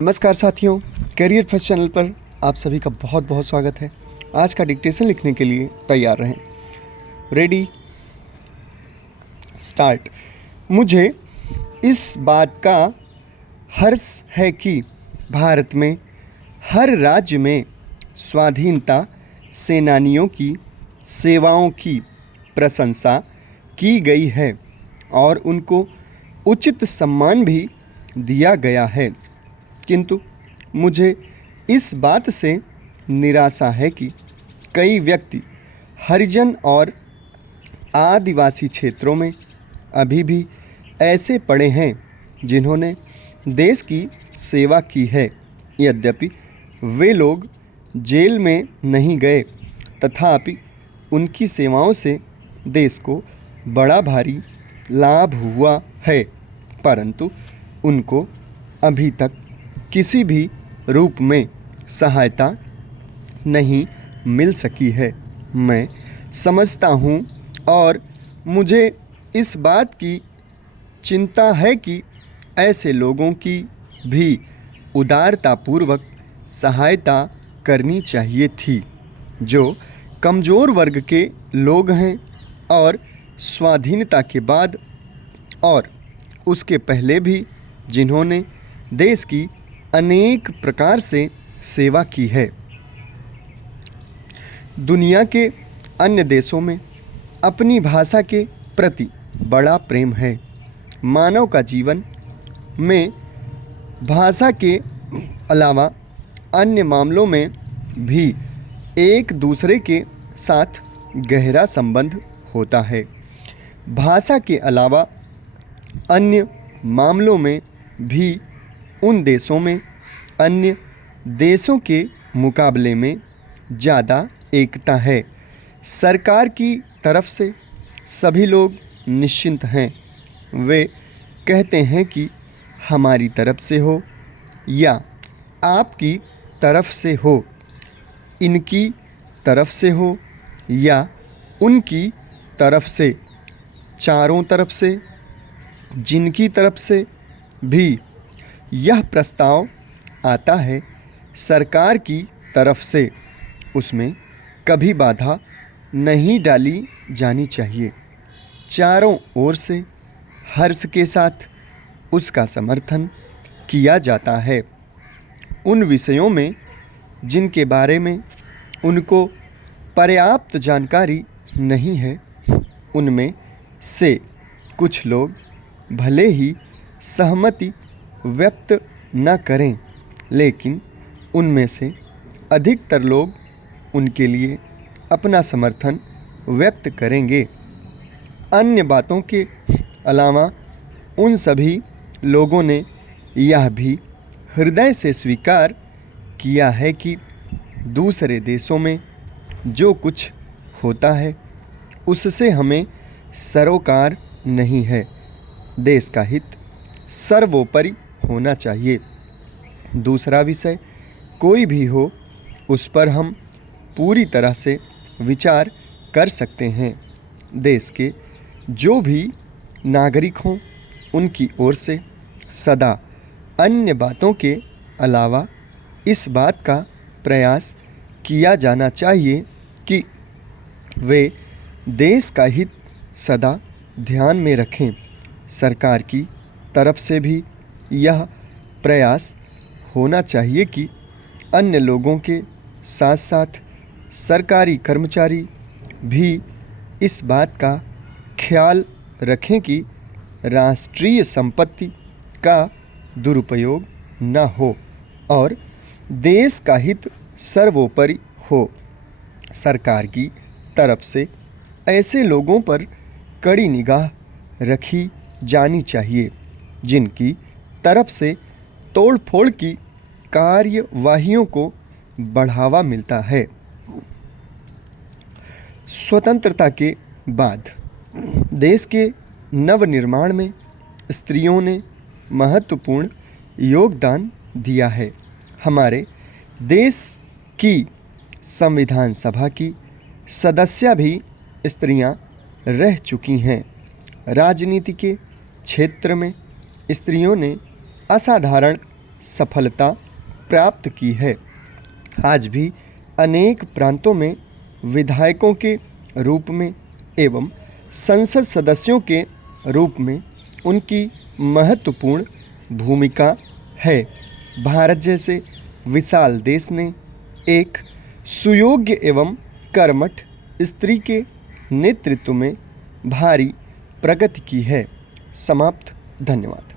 नमस्कार साथियों, career first channel पर आप सभी का बहुत बहुत स्वागत है। आज का डिक्टेशन लिखने के लिए तैयार रहें। Ready, start. मुझे इस बात का हर्ष है कि भारत में हर राज्य में स्वाधीनता सेनानियों की सेवाओं की प्रशंसा की गई है और उनको उचित सम्मान भी दिया गया है, किंतु मुझे इस बात से निराशा है कि कई व्यक्ति हरिजन और आदिवासी क्षेत्रों में अभी भी ऐसे पड़े हैं जिन्होंने देश की सेवा की है, यद्यपि वे लोग जेल में नहीं गए, तथापि उनकी सेवाओं से देश को बड़ा भारी लाभ हुआ है, परंतु उनको अभी तक किसी भी रूप में सहायता नहीं मिल सकी है। मैं समझता हूँ और मुझे इस बात की चिंता है कि ऐसे लोगों की भी उदारतापूर्वक सहायता करनी चाहिए थी, जो कमज़ोर वर्ग के लोग हैं और स्वाधीनता के बाद और उसके पहले भी जिन्होंने देश की अनेक प्रकार से सेवा की है। दुनिया के अन्य देशों में अपनी भाषा के प्रति बड़ा प्रेम है। मानव का जीवन में भाषा के अलावा अन्य मामलों में भी एक दूसरे के साथ गहरा संबंध होता है। भाषा के अलावा अन्य मामलों में भी उन देशों में अन्य देशों के मुकाबले में ज़्यादा एकता है। सरकार की तरफ से सभी लोग निश्चिंत हैं। वे कहते हैं कि हमारी तरफ से हो या आपकी तरफ से हो, इनकी तरफ से हो या उनकी तरफ से, चारों तरफ से, जिनकी तरफ से भी यह प्रस्ताव आता है सरकार की तरफ से, उसमें कभी बाधा नहीं डाली जानी चाहिए। चारों ओर से हर्ष के साथ उसका समर्थन किया जाता है। उन विषयों में जिनके बारे में उनको पर्याप्त जानकारी नहीं है, उनमें से कुछ लोग भले ही सहमति व्यक्त न करें, लेकिन उनमें से अधिकतर लोग उनके लिए अपना समर्थन व्यक्त करेंगे। अन्य बातों के अलावा उन सभी लोगों ने यह भी हृदय से स्वीकार किया है कि दूसरे देशों में जो कुछ होता है उससे हमें सरोकार नहीं है। देश का हित सर्वोपरि होना चाहिए। दूसरा विषय कोई भी हो, उस पर हम पूरी तरह से विचार कर सकते हैं। देश के जो भी नागरिक हों, उनकी ओर से सदा अन्य बातों के अलावा इस बात का प्रयास किया जाना चाहिए कि वे देश का हित सदा ध्यान में रखें। सरकार की तरफ से भी यह प्रयास होना चाहिए कि अन्य लोगों के साथ साथ सरकारी कर्मचारी भी इस बात का ख्याल रखें कि राष्ट्रीय संपत्ति का दुरुपयोग न हो और देश का हित सर्वोपरि हो। सरकार की तरफ से ऐसे लोगों पर कड़ी निगाह रखी जानी चाहिए जिनकी तरफ से तोड़फोड़ की कार्यवाहियों को बढ़ावा मिलता है। स्वतंत्रता के बाद देश के नवनिर्माण में स्त्रियों ने महत्वपूर्ण योगदान दिया है। हमारे देश की संविधान सभा की सदस्य भी स्त्रियां रह चुकी हैं। राजनीति के क्षेत्र में स्त्रियों ने असाधारण सफलता प्राप्त की है। आज भी अनेक प्रांतों में विधायकों के रूप में एवं संसद सदस्यों के रूप में उनकी महत्वपूर्ण भूमिका है। भारत जैसे विशाल देश ने एक सुयोग्य एवं कर्मठ स्त्री के नेतृत्व में भारी प्रगति की है। समाप्त। धन्यवाद।